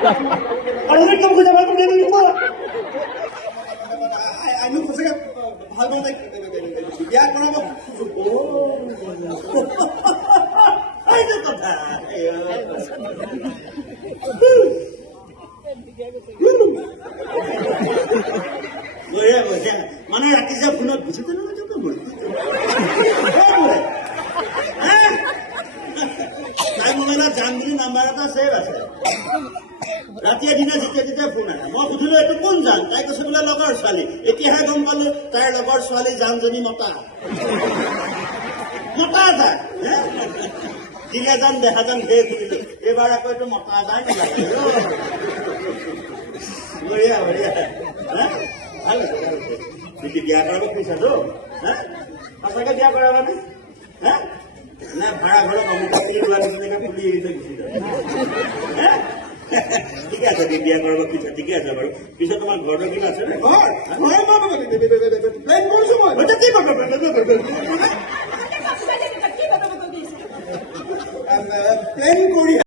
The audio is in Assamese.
আৰু অনেক কাম কৰি যাবা তুমি আমি সঁচাকে ভাল পাওঁ তাইক বিয়া কৰাব এইটো কথা মানে ৰাতি যে ফোনত গুচি তাই মোবাইলত যাম বুলি নাম্বাৰ এটা ছেভ আছে ৰাতিয়ে দিনা যেতিয়া যেতিয়া ফোন আহে মই সুধিলো এইটো কোন জান তাই কৈছে বোলে লগৰ ছোৱালী এতিয়াহে গম পালো তাইৰ লগৰ ছোৱালী জানজনী মতা যায় দিলে যান দেখা যান ধেৰ সুধিলো এইবাৰ আকৌ এইটো মতা যায় নালাগে বঢ়িয়া বঢ়িয়া ভাল হৈছে বিয়া কৰাব খুজিছাতো সঁচাকে বিয়া কৰাবানে নে ভাড়া ঘৰত অমুক লোৱা নিচিনাকে ফুলি এৰি গুচি যায় ঠিকে আছে বিয়া কৰাব খুজিছা ঠিকে আছে বাৰু পিছত তোমাৰ ঘৰটো কিবা আছে নে প্লেন কৰিছো মই প্লেন কৰি